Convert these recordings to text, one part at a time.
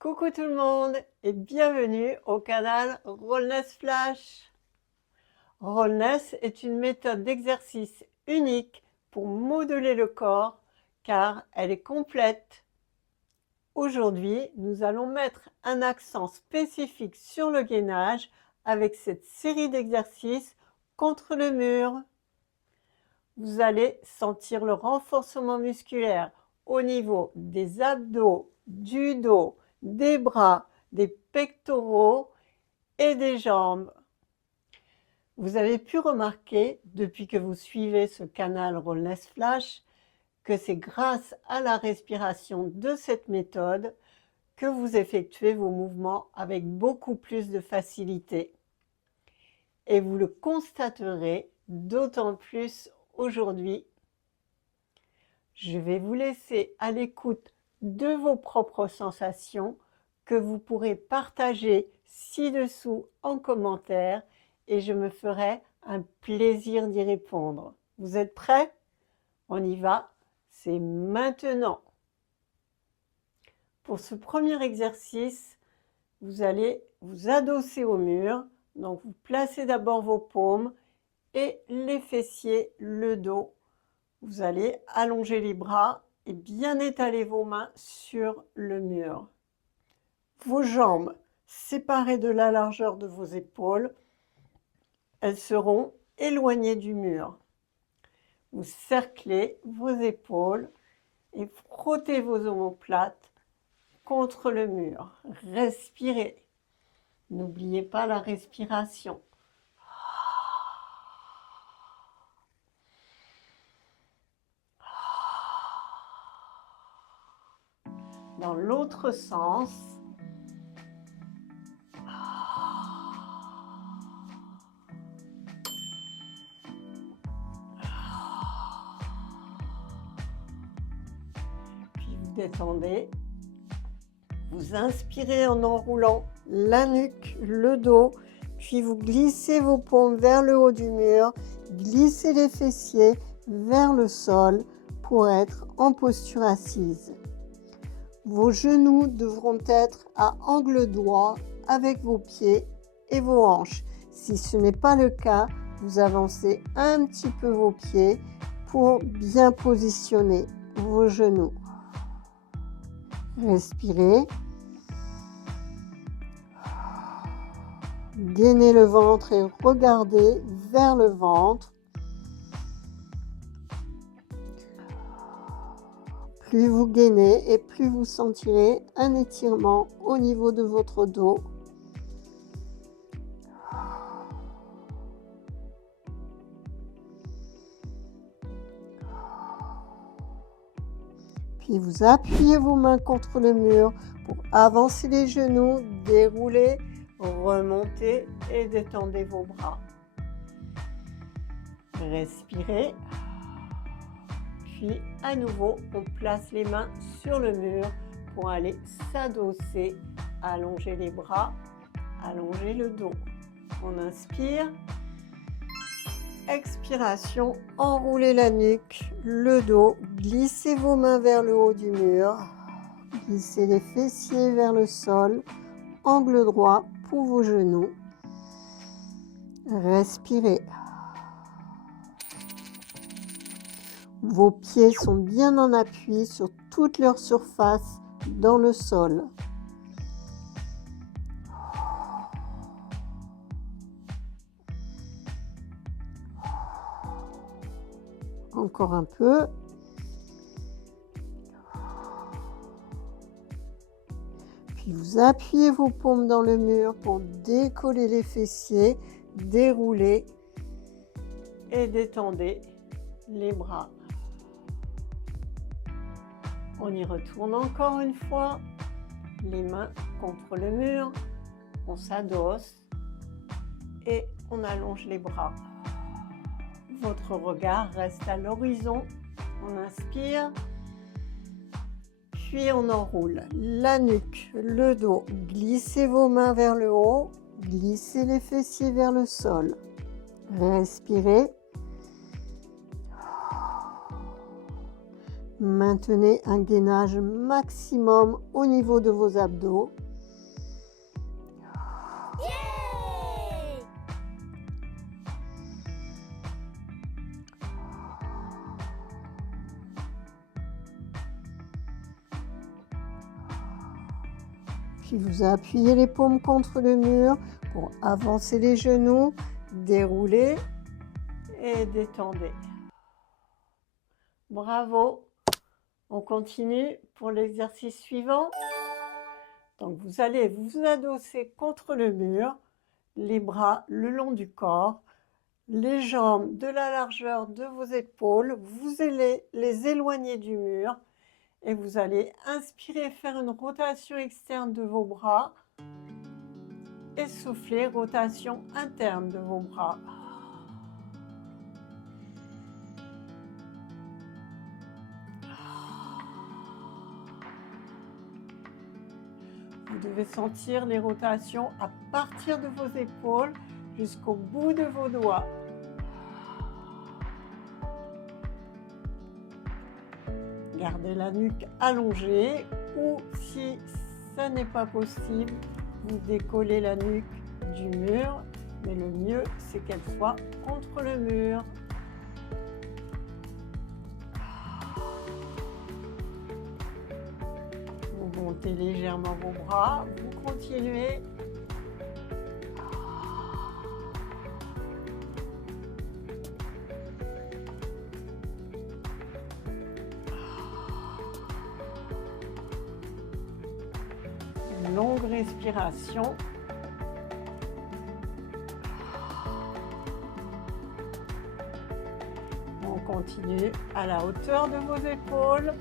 Coucou tout le monde et bienvenue au canal Rollness Flash. Rollness est une méthode d'exercice unique pour modeler le corps car elle est complète. Aujourd'hui, nous allons mettre un accent spécifique sur le gainage avec cette série d'exercices contre le mur. Vous allez sentir le renforcement musculaire au niveau des abdos, du dos, des bras, des pectoraux et des jambes. Vous avez pu remarquer, depuis que vous suivez ce canal Rollness Flash, que c'est grâce à la respiration de cette méthode que vous effectuez vos mouvements avec beaucoup plus de facilité. Et vous le constaterez d'autant plus aujourd'hui. Je vais vous laisser à l'écoute de vos propres sensations que vous pourrez partager ci-dessous en commentaire et je me ferai un plaisir d'y répondre. Vous êtes prêts? On y va, c'est maintenant. Pour ce premier exercice, vous allez vous adosser au mur. Donc vous placez d'abord vos paumes et les fessiers, le dos. Vous allez allonger les bras et bien étaler vos mains sur le mur. Vos jambes séparées de la largeur de vos épaules, elles seront éloignées du mur. Vous cerclez vos épaules et frottez vos omoplates contre le mur. Respirez. N'oubliez pas la respiration. Dans l'autre sens. Puis vous détendez. Vous inspirez en enroulant la nuque, le dos, puis vous glissez vos paumes vers le haut du mur, glissez les fessiers vers le sol pour être en posture assise. Vos genoux devront être à angle droit avec vos pieds et vos hanches. Si ce n'est pas le cas, vous avancez un petit peu vos pieds pour bien positionner vos genoux. Respirez. Gainez le ventre et regardez vers le ventre. Plus vous gainez et plus vous sentirez un étirement au niveau de votre dos. Puis vous appuyez vos mains contre le mur pour avancer les genoux, dérouler, remontez et détendez vos bras. Respirez. Puis à nouveau, on place les mains sur le mur pour aller s'adosser, allonger les bras, allonger le dos. On inspire. Expiration, enroulez la nuque, le dos, glissez vos mains vers le haut du mur, glissez les fessiers vers le sol, angle droit pour vos genoux. Respirez. Vos pieds sont bien en appui sur toute leur surface dans le sol. Encore un peu. Puis vous appuyez vos paumes dans le mur pour décoller les fessiers, dérouler et détendez les bras. On y retourne encore une fois. Les mains contre le mur. On s'adosse et on allonge les bras. Votre regard reste à l'horizon. On inspire. Puis on enroule la nuque, le dos. Glissez vos mains vers le haut. Glissez les fessiers vers le sol. Respirez. Maintenez un gainage maximum au niveau de vos abdos. Yeah! Puis vous appuyez les paumes contre le mur pour avancer les genoux, dérouler et détendez. Bravo! On continue pour l'exercice suivant. Donc vous allez vous adosser contre le mur, les bras le long du corps, les jambes de la largeur de vos épaules, vous allez les éloigner du mur et vous allez inspirer, faire une rotation externe de vos bras et souffler, rotation interne de vos bras. Vous devez sentir les rotations à partir de vos épaules jusqu'au bout de vos doigts. Gardez la nuque allongée ou si ça n'est pas possible, vous décollez la nuque du mur, mais le mieux c'est qu'elle soit contre le mur. Vous montez légèrement vos bras, vous continuez. Une longue respiration. On continue à la hauteur de vos épaules.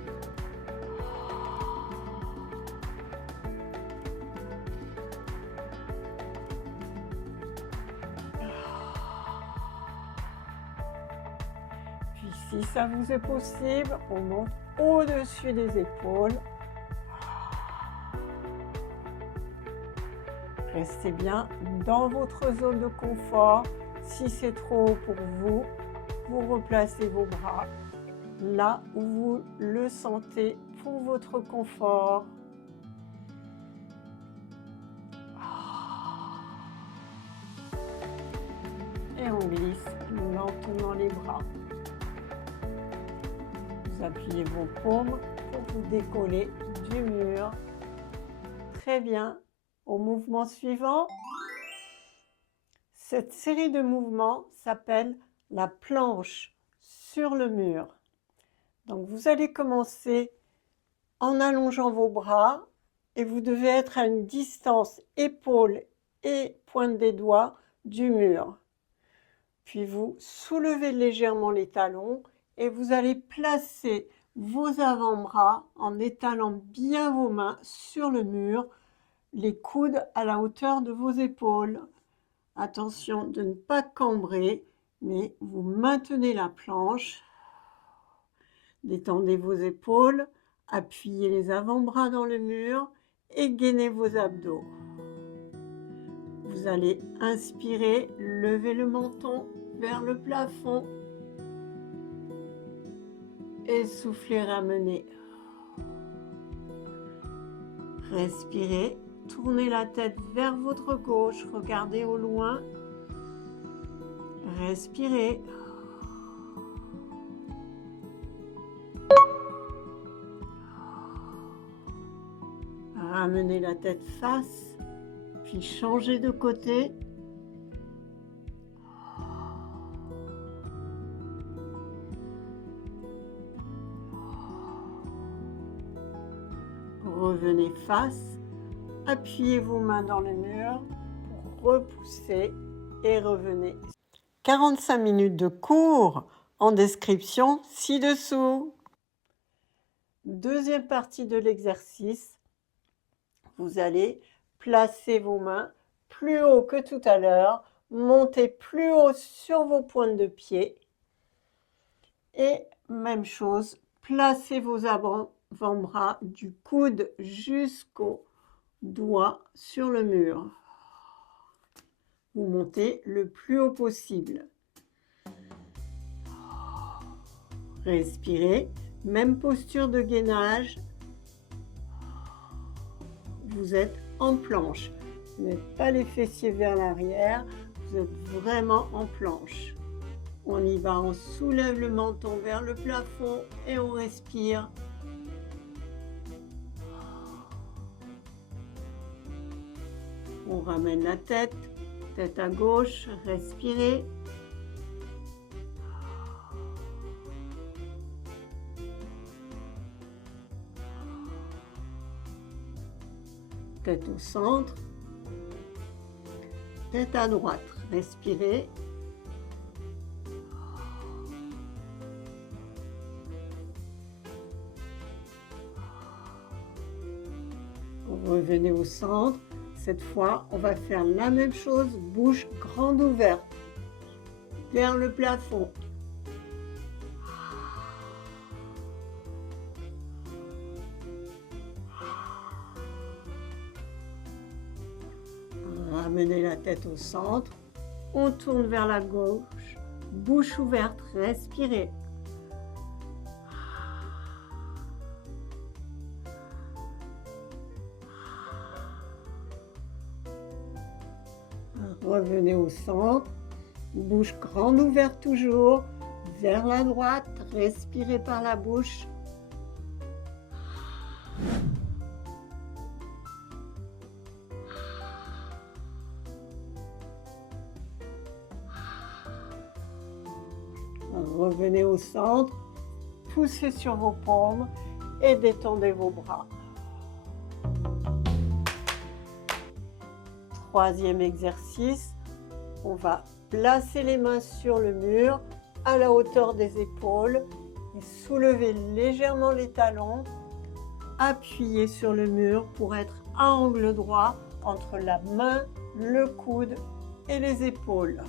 Puis si ça vous est possible, on monte au-dessus des épaules. Restez bien dans votre zone de confort. Si c'est trop haut pour vous, vous replacez vos bras là où vous le sentez pour votre confort. Et on glisse lentement les bras. Vous appuyez vos paumes pour vous décoller du mur. Très bien. Au mouvement suivant, cette série de mouvements s'appelle la planche sur le mur. Donc vous allez commencer en allongeant vos bras et vous devez être à une distance épaule et pointe des doigts du mur. Puis vous soulevez légèrement les talons et vous allez placer vos avant-bras en étalant bien vos mains sur le mur, les coudes à la hauteur de vos épaules. Attention de ne pas cambrer, mais vous maintenez la planche. Détendez vos épaules, appuyez les avant-bras dans le mur et gainez vos abdos. Vous allez inspirer, lever le menton vers le plafond et souffler, ramener. Respirez, tournez la tête vers votre gauche, regardez au loin. Respirez. Ramenez la tête face, puis changez de côté. Revenez face, appuyez vos mains dans le mur pour repousser et revenez. 45 minutes de cours en description ci-dessous. Deuxième partie de l'exercice, vous allez placer vos mains plus haut que tout à l'heure, monter plus haut sur vos pointes de pied et même chose, placez vos avant-bras du coude jusqu'au doigt sur le mur. Vous montez le plus haut possible. Respirez, Même posture de gainage. Vous êtes en planche. Vous n'êtes pas les fessiers vers l'arrière, vous êtes vraiment en planche. On y va, on soulève le menton vers le plafond et on respire. On ramène la tête, tête à gauche, respirez. Tête au centre, tête à droite, respirez. Revenez au centre. Cette fois, on va faire la même chose, bouche grande ouverte, vers le plafond. Ramenez la tête au centre. On tourne vers la gauche, bouche ouverte, respirez. Revenez au centre, bouche grande ouverte toujours, vers la droite, respirez par la bouche. Revenez au centre, poussez sur vos paumes et détendez vos bras. Troisième exercice, on va placer les mains sur le mur à la hauteur des épaules et soulever légèrement les talons, appuyer sur le mur pour être à angle droit entre la main, le coude et les épaules.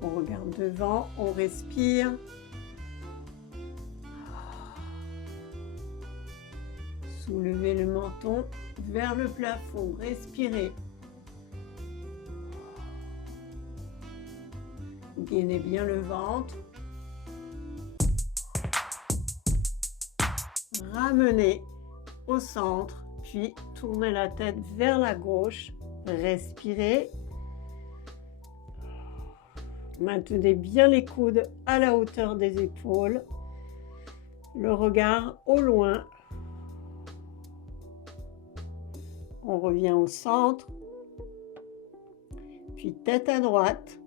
On regarde devant, on respire. Soulevez le menton vers le plafond, respirez. Gainez bien le ventre. Ramenez au centre, puis tournez la tête vers la gauche, respirez. Maintenez bien les coudes à la hauteur des épaules, le regard au loin. On revient au centre, puis tête à droite.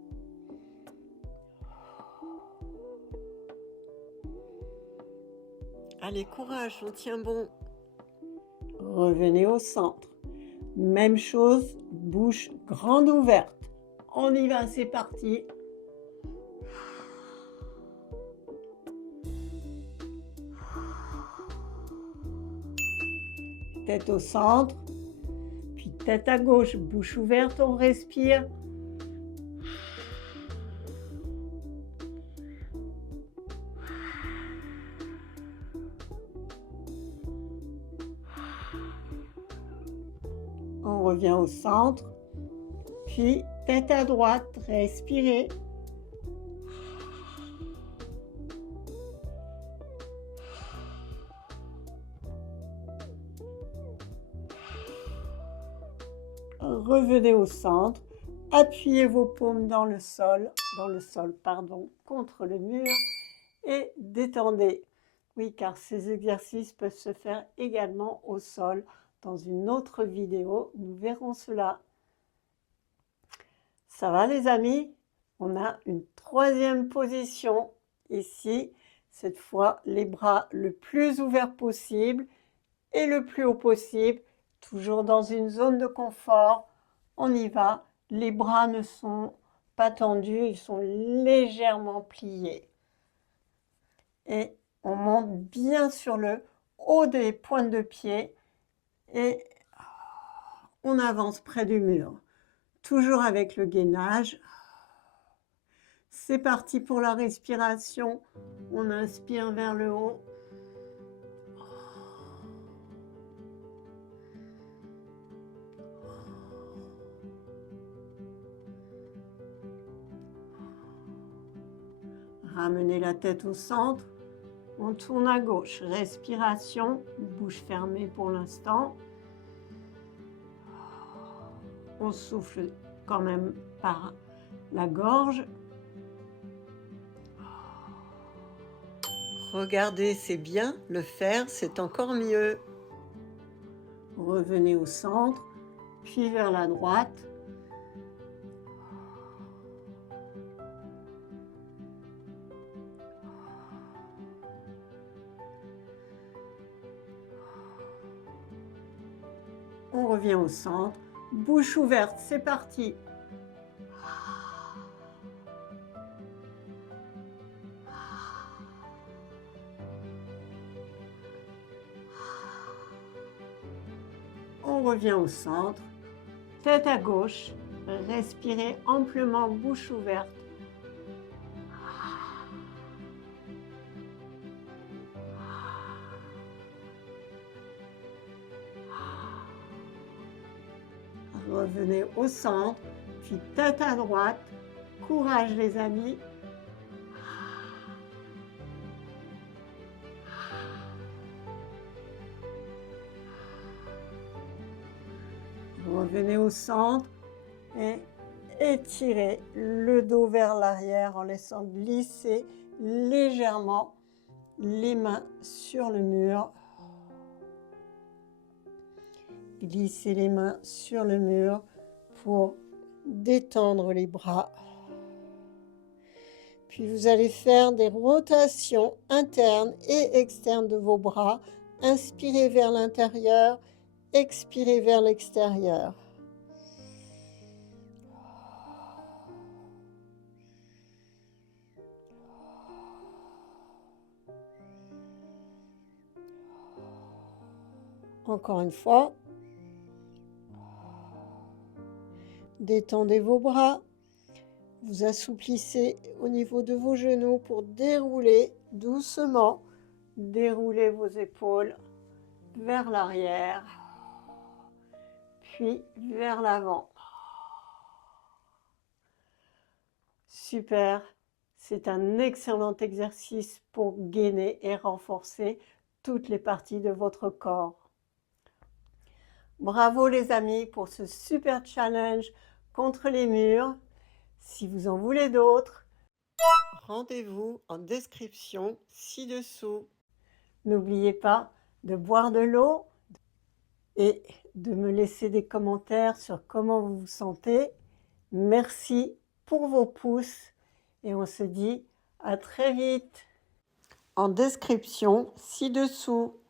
Allez, courage, on tient bon. Revenez au centre. Même chose, bouche grande ouverte. On y va, c'est parti. Tête au centre, puis tête à gauche, bouche ouverte, on respire. On revient au centre, puis tête à droite, respirez. Revenez au centre, appuyez vos paumes dans le sol, contre le mur et détendez. Oui, car ces exercices peuvent se faire également au sol. Dans une autre vidéo, nous verrons cela. Ça va les amis? On a une troisième position ici. Cette fois, les bras le plus ouverts possible et le plus haut possible. Toujours dans une zone de confort. On y va. Les bras ne sont pas tendus, ils sont légèrement pliés. Et on monte bien sur le haut des pointes de pied et on avance près du mur. Toujours avec le gainage. C'est parti pour la respiration. On inspire vers le haut. Ramenez la tête au centre. On tourne à gauche. Respiration, bouche fermée pour l'instant. On souffle quand même par la gorge. Regardez, c'est bien. Le faire, c'est encore mieux. Revenez au centre, puis vers la droite. On revient au centre. Bouche ouverte, c'est parti. On revient au centre. Tête à gauche. Respirez amplement, bouche ouverte. Revenez au centre, puis tête à droite. Courage les amis. Revenez au centre et étirez le dos vers l'arrière en laissant glisser légèrement les mains sur le mur. Glissez les mains sur le mur pour détendre les bras. Puis vous allez faire des rotations internes et externes de vos bras. Inspirez vers l'intérieur, expirez vers l'extérieur. Encore une fois. Détendez vos bras. Vous assouplissez au niveau de vos genoux pour dérouler doucement. Déroulez vos épaules vers l'arrière, puis vers l'avant. Super, c'est un excellent exercice pour gainer et renforcer toutes les parties de votre corps. Bravo les amis pour ce super challenge contre les murs. Si vous en voulez d'autres, rendez-vous en description ci-dessous. N'oubliez pas de boire de l'eau et de me laisser des commentaires sur comment vous vous sentez. Merci pour vos pouces et on se dit à très vite. En description ci-dessous.